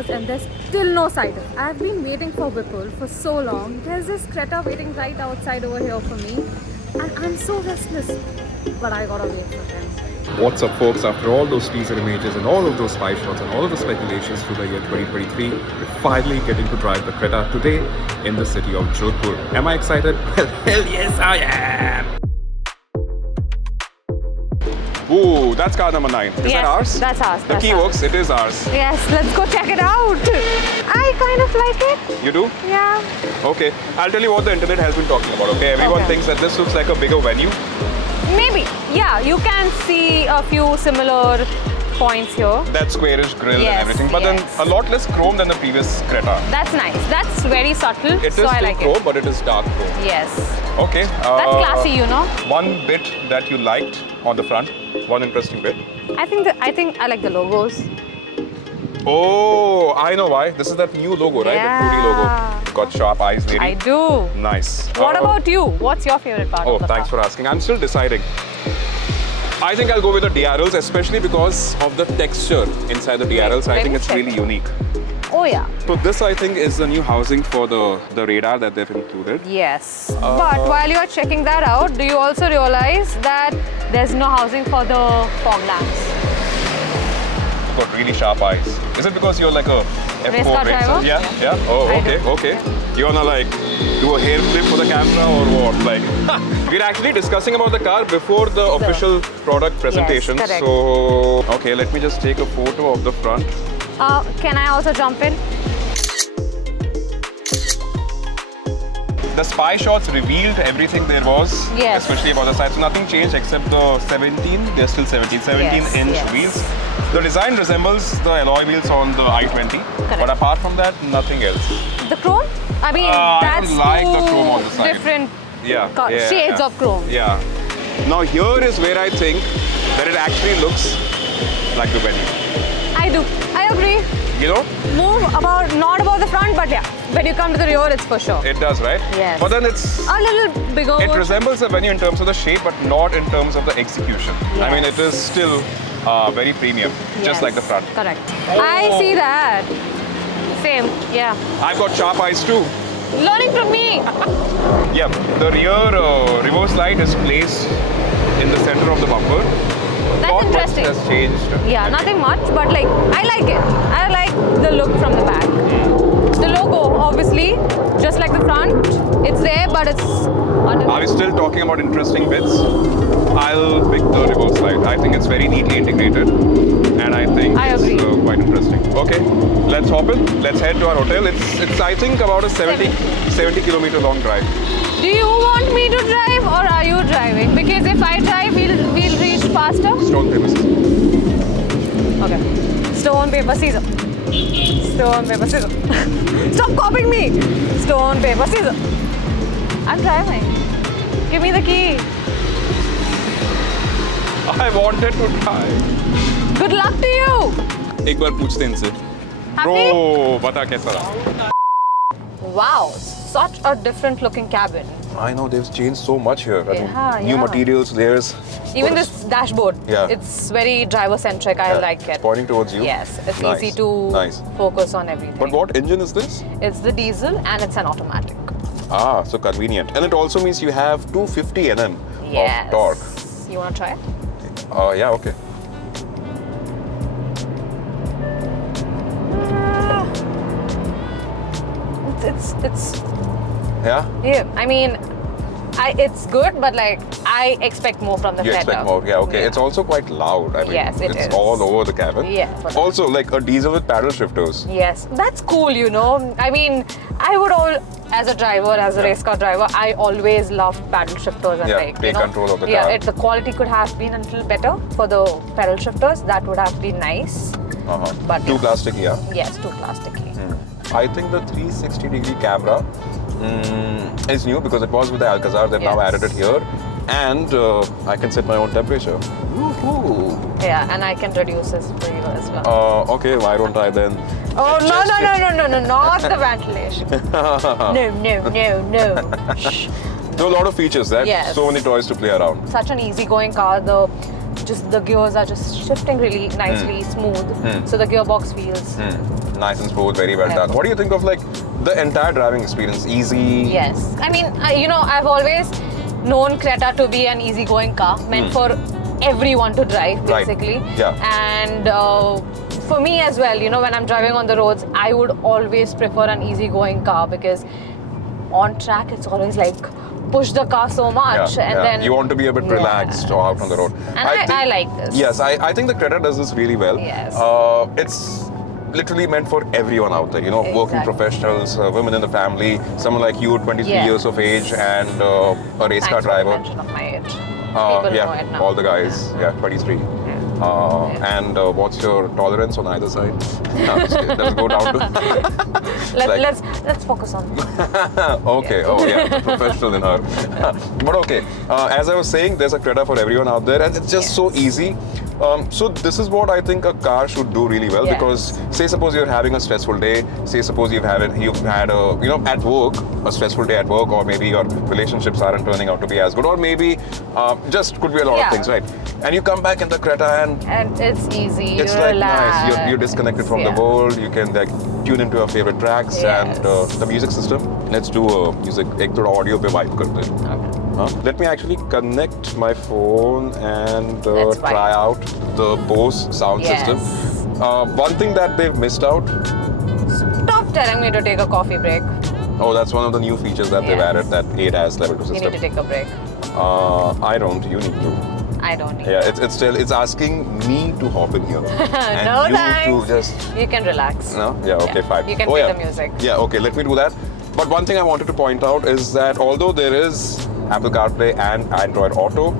hours and there's still no sight. I've been waiting for Vipul for so long. There's this Creta waiting right outside over here for me. And I'm so restless. But I gotta wait for him. What's up, folks? After all those teaser images and all of those spy shots and all of the speculations through the year 2023, we're finally getting to drive the Creta today in the city of Jodhpur. Am I excited? Well, hell yes, I am! Ooh, that's car number 9. Is that ours? That's ours. The key works, it is ours. Yes, let's go check it out. I kind of like it. You do? Yeah. Okay, I'll tell you what the internet has been talking about, okay? Everyone thinks that this looks like a bigger venue. Maybe. Yeah, you can see a few similar points here. That squarish grille and everything, but then a lot less chrome than the previous Creta. That's nice. That's very subtle. It is so still I like chrome, it. but it is dark chrome. Yes. Okay. That's classy, you know. One bit that you liked on the front, one interesting bit. I think I like the logos. Oh, I know why. This is that new logo, right? Yeah. The 2D logo. Got sharp eyes, lady. I do. Nice. What about you? What's your favorite part of the thanks car? for asking. I'm still deciding. I think I'll go with the DRLs, especially because of the texture inside the DRLs. I think it's really unique. Oh yeah. So this, I think, is the new housing for the radar that they've included. Yes. But while you're checking that out, do you also realize that there's no housing for the fog lamps? You've got really sharp eyes. Is it because you're like a Race F4 car driver? Yeah. Oh, okay. You wanna like do a hair flip for the camera or what? Like, we're actually discussing about the car before the official product presentation. Yes, correct. So, okay, let me just take a photo of the front. Can I also jump in? The spy shots revealed everything there was, especially about the side. So nothing changed except the 17. They're still 17-inch wheels. The design resembles the alloy wheels on the i20, but apart from that, nothing else. The chrome? I mean, I that's don't like the chrome on the side. different shades of chrome. Yeah. Now here is where I think that it actually looks like the venue. I do. I agree. You know? Not about the front, but yeah. When you come to the rear, it's for sure. It does, right? Yes. But then it's a little bigger. It resembles a venue in terms of the shape, but not in terms of the execution. Yes. I mean, it is still very premium, just like the front. Correct. I see that. Same, yeah. I've got sharp eyes too. Learning from me. Yeah, the rear reverse light is placed in the center of the bumper. That's interesting. Not much has changed. Yeah, nothing much, but like, I like it. I like the look from the back. The logo, obviously, just like the front, it's there, but it's under. Are we still talking about interesting bits? I'll pick the reverse light. I think it's very neatly integrated, and I think it's quite interesting. Okay, let's hop in. Let's head to our hotel. It's I think about a 70 kilometer long drive. Do you want me to drive or are you driving? Because if I drive, we'll reach faster. Stone, paper, scissors. Okay. Stone, paper, scissors. Stone, paper, scissors. Stop copying me. Stone, paper, scissors. I'm driving. Give me the key. I wanted to drive. Good luck to you. एक बार पूछते हैं इनसे. Bro, बता कैसा रहा? Wow, such a different looking cabin. I know they've changed so much here. I mean, new yeah. materials, layers. Even this dashboard, Yeah. it's very driver-centric. I like It's it. pointing towards you. Yes, it's Nice. easy to focus on everything. But what engine is this? It's the diesel and it's an automatic. Ah, so convenient. And it also means you have 250 Nm of torque. You want to try it? Yeah, okay. It's Yeah? I mean, it's good, but like I expect more from the You Creta. expect more, yeah, okay. It's also quite loud. I mean, Yes, it it's is. all over the cabin. Yeah. but- Also, like a diesel with paddle shifters. Yes, that's cool, you know. I mean, as a driver, as a race car driver, I always love paddle shifters and take control of the car. Yeah, if the quality could have been a little better for the pedal shifters, that would have been nice. But Too plasticky, yeah? Yes, too plasticky. I think the 360-degree camera is new because it was with the Alcazar. They've now added it here. And I can set my own temperature. Woohoo! Yeah, and I can reduce this for you as well. Okay, why don't I then? Oh, no, not the ventilation. No. Shh. There are a lot of features, right? Yes. So many toys to play around. Such an easygoing car. The gears are just shifting really nicely, smooth. So the gearbox feels Nice and smooth, very well done. What do you think of like the entire driving experience? Easy? Yes. I mean, I've always known Creta to be an easygoing car, meant for everyone to drive, basically. Right. Yeah. And for me as well, when I'm driving on the roads, I would always prefer an easygoing car because on track, it's always like push the car so much, and then you want to be a bit relaxed out on the road. And I like this. Yes, I think the Creta does this really well. Yes. It's literally meant for everyone out there, working professionals, women in the family, someone like you, 23 years of age, and a race car driver. Thanks for the mention of my age. People know it now. All the guys, 23. And what's your tolerance on either side? No, let's go down to... let's focus on Okay, the professional in her. But okay, as I was saying, there's a Creta for everyone out there, and it's just so easy. So this is what I think a car should do really well, because say suppose you're having a stressful day, say suppose you've had a at work, a stressful day at work, or maybe your relationships aren't turning out to be as good, or maybe just could be a lot of things, right? And you come back in the Creta and it's easy. It's like nice. You're disconnected from the world. You can like tune into your favorite tracks and the music system. Let's do music. एक थोड़ा audio पे vibe करते हैं. Let me actually connect my phone and try out the Bose sound system. One thing that they've missed out. Stop telling me to take a coffee break. Oh, that's one of the new features that they've added, that ADAS level 2 system. You need to take a break. I don't. You need to. I don't need. Yeah, it's asking me to hop in here. And no you thanks. to just. You can relax. No? Yeah. Okay. Fine. You can play the music. Yeah. Okay. Let me do that. But one thing I wanted to point out is that although there is Apple CarPlay and Android Auto,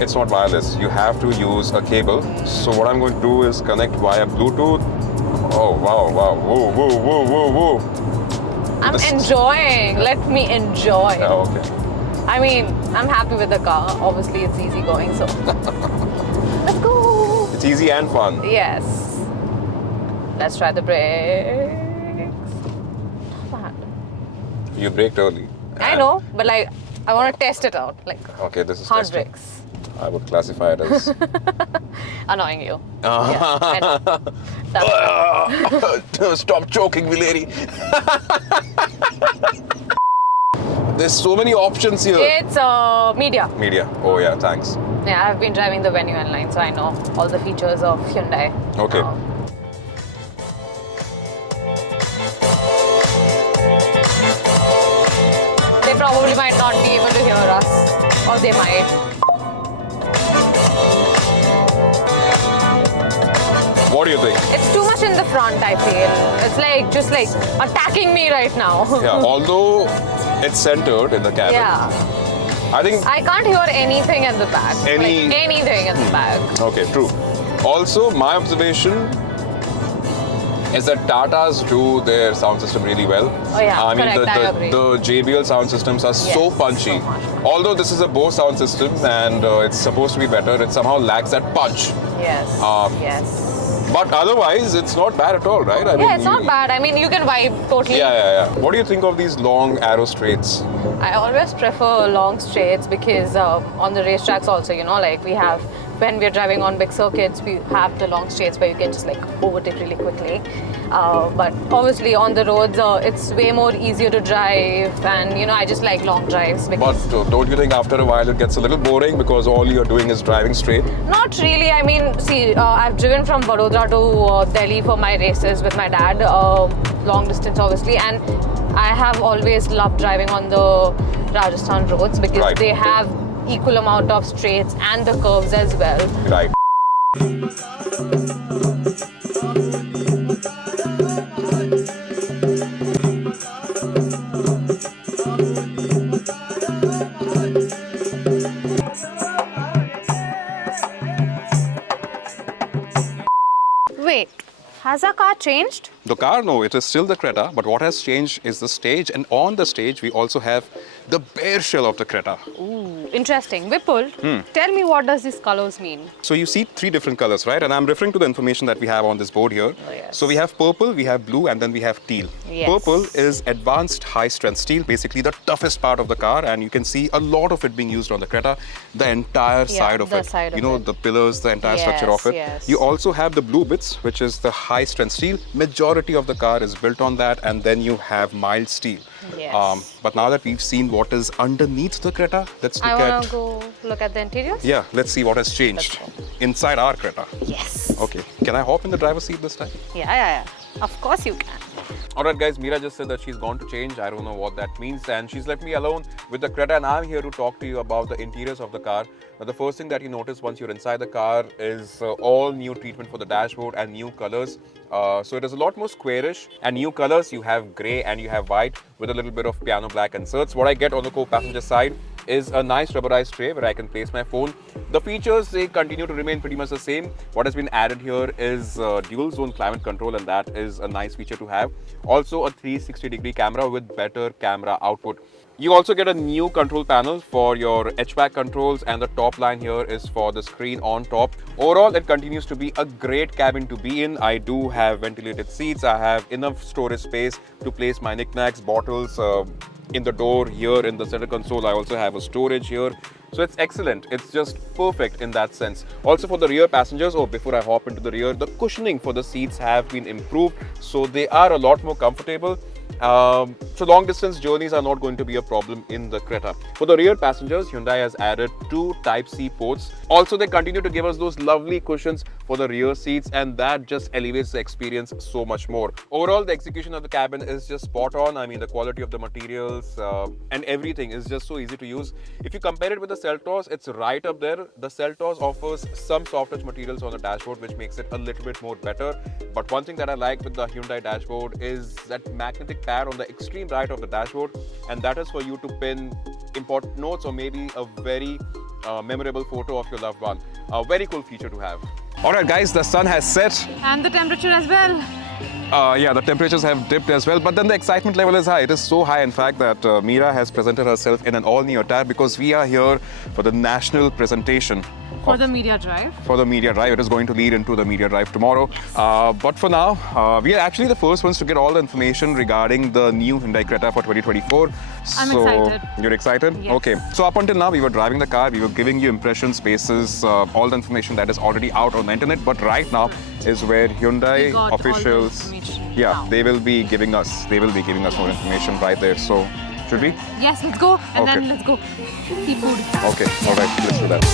it's not wireless. You have to use a cable. So what I'm going to do is connect via Bluetooth. Oh wow! Whoa! I'm enjoying. Let me enjoy. Yeah, okay. I mean, I'm happy with the car. Obviously, it's easy going, so let's go. It's easy and fun. Yes. Let's try the brakes. Not bad. You braked early. I know, but like, I want to test it out. Like, okay, this is hard testing. brakes. I would classify it as Annoying you. Yeah, I know. That's Stop choking me, lady. There's so many options here. It's media. Media. Oh yeah, thanks. Yeah, I've been driving the Venue N line, so I know all the features of Hyundai. Okay. They probably might not be able to hear us, or they might. What do you think? It's too much in the front, I feel. It's like just like attacking me right now. Yeah, although it's centered in the cabin. Yeah. I think I can't hear anything in the back. Any- Like anything in the back. Okay, true. Also, my observation is that Tatas do their sound system really well. Oh yeah, I mean, correct, I agree. the JBL sound systems are so punchy. so much. Although this is a Bose sound system and it's supposed to be better, it somehow lacks that punch. Yes. Yes. But otherwise, it's not bad at all, right? I mean, It's not bad. I mean, you can vibe totally. Yeah. What do you think of these long arrow straights? I always prefer long straights because on the racetracks also, like we have, when we're driving on big circuits, we have the long straights where you can just like overtake really quickly. But obviously on the roads, it's way more easier to drive, and I just like long drives. But don't you think after a while it gets a little boring because all you're doing is driving straight? Not really. I mean, see, I've driven from Vadodara to Delhi for my races with my dad, long distance obviously, and I have always loved driving on the Rajasthan roads because they have equal amount of straights and the curves as well. Right. Wait, has our car changed? The car, no, it is still the Creta, but what has changed is the stage, and on the stage we also have the bare shell of the Creta. Ooh, interesting. Vipul, tell me what does these colors mean? So you see 3 different colors, right? And I'm referring to the information that we have on this board here. Oh, yes. So we have purple, we have blue, and then we have teal. Yes. Purple is advanced high-strength steel, basically the toughest part of the car, and you can see a lot of it being used on the Creta. The entire side of it. Side you know, the pillars, the entire structure of it. Yes. You also have the blue bits, which is the high-strength steel. Majority of the car is built on that, and then you have mild steel. Yes. But now that we've seen what is underneath the Creta, let's look I want to go look at the interiors. Yeah, let's see what has changed inside our Creta. Yes. Okay, can I hop in the driver's seat this time? Yeah. Of course you can. Alright guys, Mira just said that she's gone to change. I don't know what that means, and she's left me alone with the Creta, and I'm here to talk to you about the interiors of the car. Now, the first thing that you notice once you're inside the car is all new treatment for the dashboard and new colors. So it is a lot more squarish, and new colors. You have grey and you have white with a little bit of piano black inserts. What I get on the co-passenger side is a nice rubberized tray where I can place my phone. The features, they continue to remain pretty much the same. What has been added here is dual zone climate control, and that is a nice feature to have. Also a 360-degree camera with better camera output. You also get a new control panel for your HVAC controls, and the top line here is for the screen on top. Overall, it continues to be a great cabin to be in. I do have ventilated seats. I have enough storage space to place my knickknacks, bottles in the door here in the center console. I also have a storage here. So it's excellent. It's just perfect in that sense. Also for the rear passengers, before I hop into the rear, the cushioning for the seats have been improved. So they are a lot more comfortable. So long distance journeys are not going to be a problem in the Creta. For the rear passengers, Hyundai has added 2 Type-C ports. Also, they continue to give us those lovely cushions for the rear seats, and that just elevates the experience so much more. Overall, the execution of the cabin is just spot on. I mean, the quality of the materials and everything is just so easy to use. If you compare it with the Seltos, it's right up there. The Seltos offers some soft touch materials on the dashboard, which makes it a little bit more better. But one thing that I like with the Hyundai dashboard is that magnetic pad on the extreme right of the dashboard, and that is for you to pin important notes or maybe a very memorable photo of your loved one. A very cool feature to have. Alright guys, the sun has set. And the temperature as well. Yeah, the temperatures have dipped as well, but then the excitement level is high. It is so high, in fact, that Mira has presented herself in an all-new attire because we are here for the national presentation. For the media drive. For the media drive. It is going to lead into the media drive tomorrow. But for now, we are actually the first ones to get all the information regarding the new Hyundai Creta for 2024. I'm excited. You're excited? Yes. Okay. So up until now, we were driving the car. We were giving you impressions, spaces, all the information that is already out on the internet. But right now is where Hyundai officials, they will be giving us more information right there. So should we? Yes, let's go. And then let's go see food. Okay. All right. Let's do that.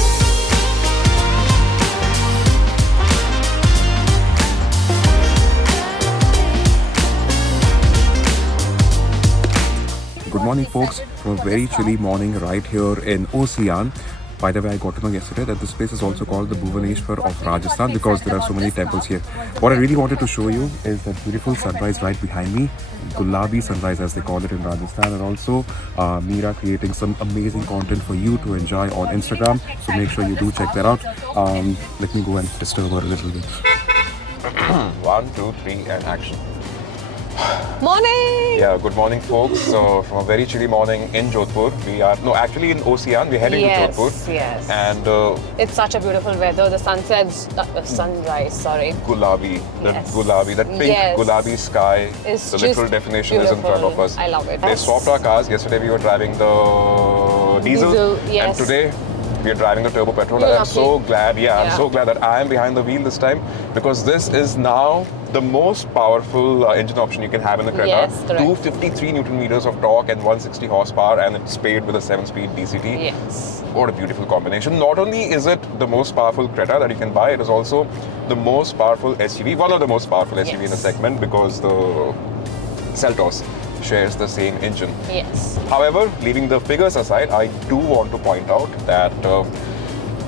Good morning folks, from a very chilly morning right here in Ocean. By the way, I got to know yesterday that this place is also called the Bhubaneswar of Rajasthan because there are so many temples here. What I really wanted to show you is that beautiful sunrise right behind me, Gulabi sunrise as they call it in Rajasthan, and also Mira creating some amazing content for you to enjoy on Instagram. So make sure you do check that out. Let me go and disturb her a little bit. 1, 2, 3 and action. Morning! Yeah, good morning folks. So from a very chilly morning in Jodhpur, we are, no actually in Ocean, we're heading to Jodhpur. Yes. And it's such a beautiful weather. The sunrise, Gulabi, Gulabi, that pink Gulabi sky, the literal definition is in front of us. I love it. They swapped our cars. Yesterday we were driving the diesel and today we are driving the turbo petrol. And I'm so glad, I'm so glad that I am behind the wheel this time because this is now the most powerful engine option you can have in the Creta. Yes, correct. 253 Newton meters of torque and 160 horsepower, and it's paired with a 7-speed DCT. Yes. What a beautiful combination. Not only is it the most powerful Creta that you can buy, it is also the most powerful SUV, one of the most powerful SUV in the segment because the Seltos shares the same engine. Yes. However, leaving the figures aside, I do want to point out that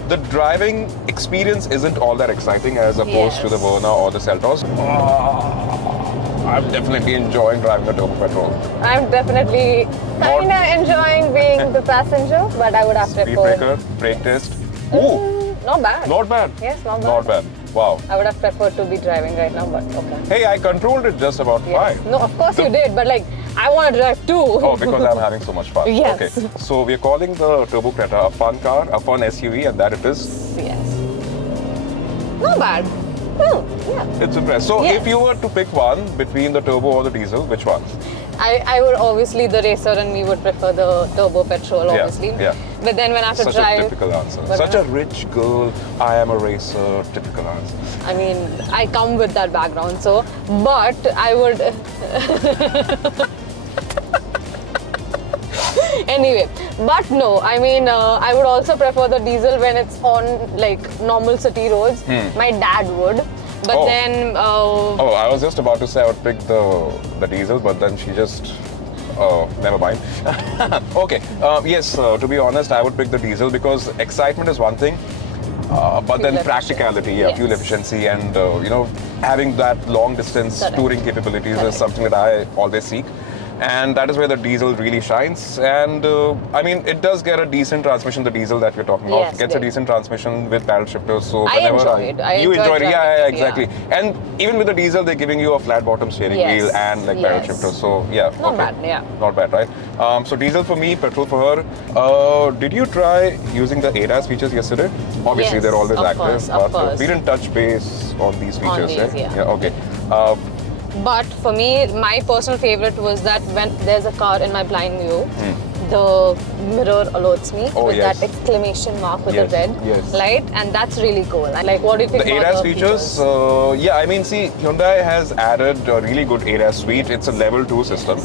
the driving experience isn't all that exciting as opposed to the Verna or the Seltos. I'm definitely enjoying driving the turbo petrol. I'm definitely kind of enjoying being the passenger, but I would have preferred... Speed breaker, brake test. Ooh! Not bad. Not bad. Yes, not bad. Not bad. Wow. I would have preferred to be driving right now, but okay. Hey, I controlled it just about fine. No, of course you did, but like I want to drive too. Oh, because I'm having so much fun. Yes. Okay. So we're calling the Turbo Creta a fun car, a fun SUV, and that it is. Yes. Not bad. Yeah. It's impressive. So Yes. if you were to pick one between the turbo or the diesel, which one? I would obviously, the racer and me would prefer the turbo petrol, obviously. Yeah. But then when I have to Such drive. a typical answer. But Such a rich girl, I am a racer, typical answer. I mean, I come with that background, so. But I would. Anyway, but no, I mean, I would also prefer the diesel when it's on like normal city roads. My dad would. But Oh. then. Oh, I was just about to say I would pick the diesel, but then she just. Never mind. Okay. Yes, to be honest, I would pick the diesel because excitement is one thing, but then Fuel practicality, efficiency, fuel yes. efficiency, and having that long distance Correct. touring capabilities Correct. is something that I always seek. And that is where the diesel really shines. And I mean, it does get a decent transmission, the diesel that we're talking Yes, of. Gets a big. decent transmission with paddle shifters. So I whenever enjoy it. I you enjoy enjoy it. Yeah, driving it, exactly. And even with the diesel, they're giving you a flat bottom steering Yes, wheel and like paddle yes. shifters. So yeah, Not okay. bad, yeah. Not bad, right? So diesel for me, petrol for her. Did you try using the ADAS features yesterday? Obviously, Yes, they're always of active, course, of but course. we didn't touch base on these features, these, right? yeah. Okay. But for me, my personal favorite was that when there's a car in my blind view, the mirror alerts me Oh, with yes. that exclamation mark with Yes, the red yes. light, and that's really cool. Like, what do you think The about ADAS the features, yeah, I mean, see, Hyundai has added a really good ADAS suite. It's a level 2 system.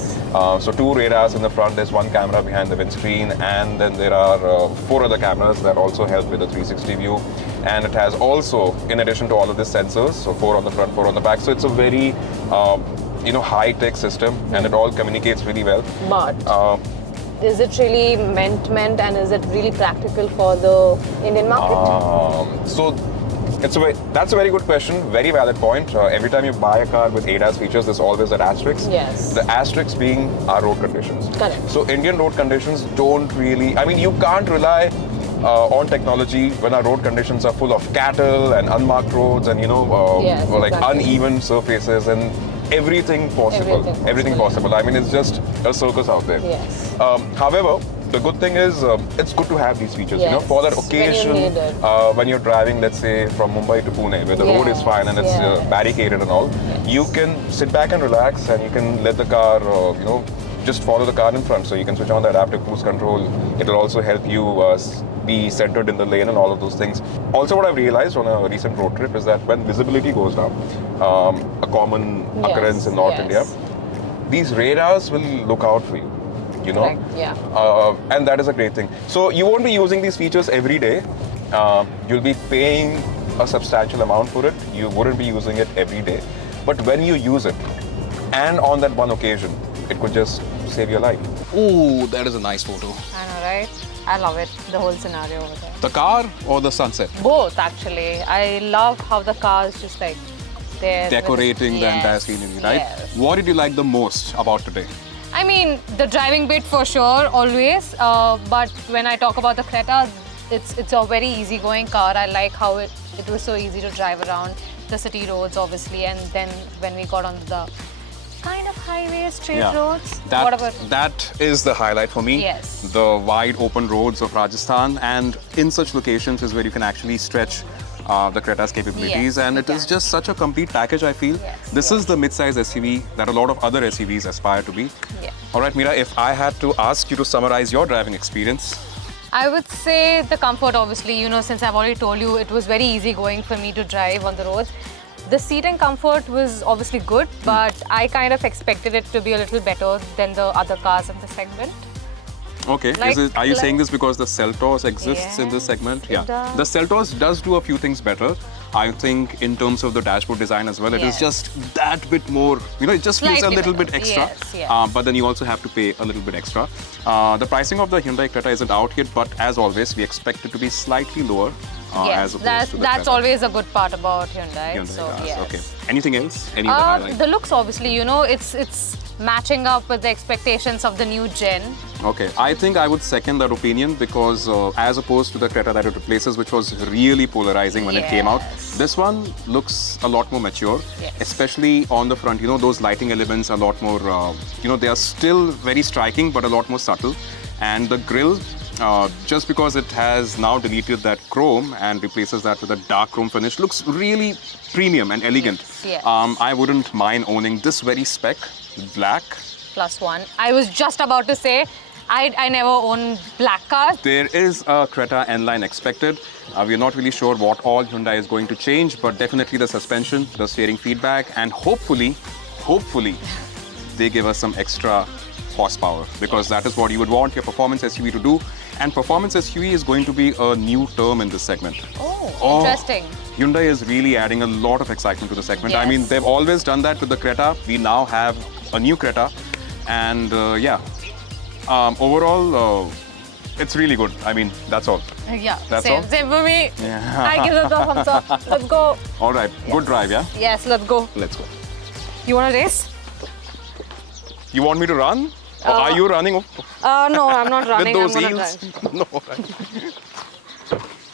So 2 radars in the front, there's 1 camera behind the windscreen, and then there are 4 other cameras that also help with the 360 view. And it has also, in addition to all of these sensors, so 4 on the front, 4 on the back. So it's a very, high-tech system, and it all communicates really well. But is it really meant, and is it really practical for the Indian market? So that's a very good question, very valid point. Every time you buy a car with ADAS features, there's always that asterisk. Yes. The asterisk being our road conditions. Correct. So Indian road conditions don't really, I mean, you can't rely on technology when our road conditions are full of cattle and unmarked roads and, Yes, like exactly. uneven surfaces and everything possible. Everything possible. I mean, it's just a circus out there. Yes. However, the good thing is it's good to have these features, Yes, for that when you occasion need it. when you're driving, let's say from Mumbai to Pune, where the road is Yes, fine and it's yes. barricaded and all, Yes. you can sit back and relax and you can let the car, just follow the car in front. So you can switch on the adaptive cruise control. It'll also help you be centered in the lane and all of those things. Also, what I've realized on a recent road trip is that when visibility goes down, a common occurrence in North yes. India, these radars will look out for you. Correct, yeah. And that is a great thing. So you won't be using these features every day. You'll be paying a substantial amount for it. You wouldn't be using it every day. But when you use it, and on that one occasion, it could just save your life. Ooh, that is a nice photo. I know, right? I love it, the whole scenario over there. The car or the sunset? Both, actually. I love how the car is just like there. Decorating the entire scenery, right? Yes. What did you like the most about today? I mean, the driving bit for sure, always. But when I talk about the Creta, it's a very easygoing car. I like how it was so easy to drive around the city roads, obviously. And then when we got onto the kind of highways, straight roads, whatever. That is the highlight for me. Yes. The wide open roads of Rajasthan, and in such locations is where you can actually stretch the Creta's capabilities, Yes, and you it is can. just such a complete package, I feel. Yes, This is the mid-size SUV that a lot of other SUVs aspire to be. Yeah. All right, Mira, if I had to ask you to summarize your driving experience, I would say the comfort, obviously, since I've already told you, it was very easy going for me to drive on the roads. The seating comfort was obviously good, but I kind of expected it to be a little better than the other cars in the segment. okay, are you saying this because the Seltos exists in this Yes, segment? it Yeah, does. the Seltos does do a few things better. I think in terms of the dashboard design as well, it is Yes. just that bit more, it just feels a Slightly little better. bit extra. Yes, yes. But then you also have to pay a little bit extra. The pricing of the Hyundai Creta isn't out yet, but as always, we expect it to be slightly lower Yes, as opposed to the that's Creta. always a good part about Hyundai. Hyundai so cars. yes. Okay. Anything else? Any other highlight? The looks, obviously, it's matching up with the expectations of the new gen. Okay, I think I would second that opinion because as opposed to the Creta that it replaces, which was really polarizing when it came out, this one looks a lot more mature, especially on the front. You know, those lighting elements are a lot more, you know, they are still very striking, but a lot more subtle. And the grille, just because it has now deleted that chrome and replaces that with a dark chrome finish, looks really premium and elegant. Yes. I wouldn't mind owning this very spec, black. +1. I was just about to say, I never own black cars. There is a Creta N-Line expected. We're not really sure what all Hyundai is going to change, but definitely the suspension, the steering feedback, and hopefully, they give us some extra horsepower, because that is what you would want your performance SUV to do. And performance SUV is going to be a new term in this segment. Oh, interesting. Hyundai is really adding a lot of excitement to the segment. I mean, they've always done that with the Creta. We now have a new Creta. And overall, it's really good. I mean, that's all. Yeah, That's same, all? same for me. Yeah. I give it the thumbs up. Let's go. All right, good drive, yeah? Yes, let's go. Let's go. You want to race? You want me to run? Or are you running No, I'm not running. with those I'm gonna heels? drive. No, right.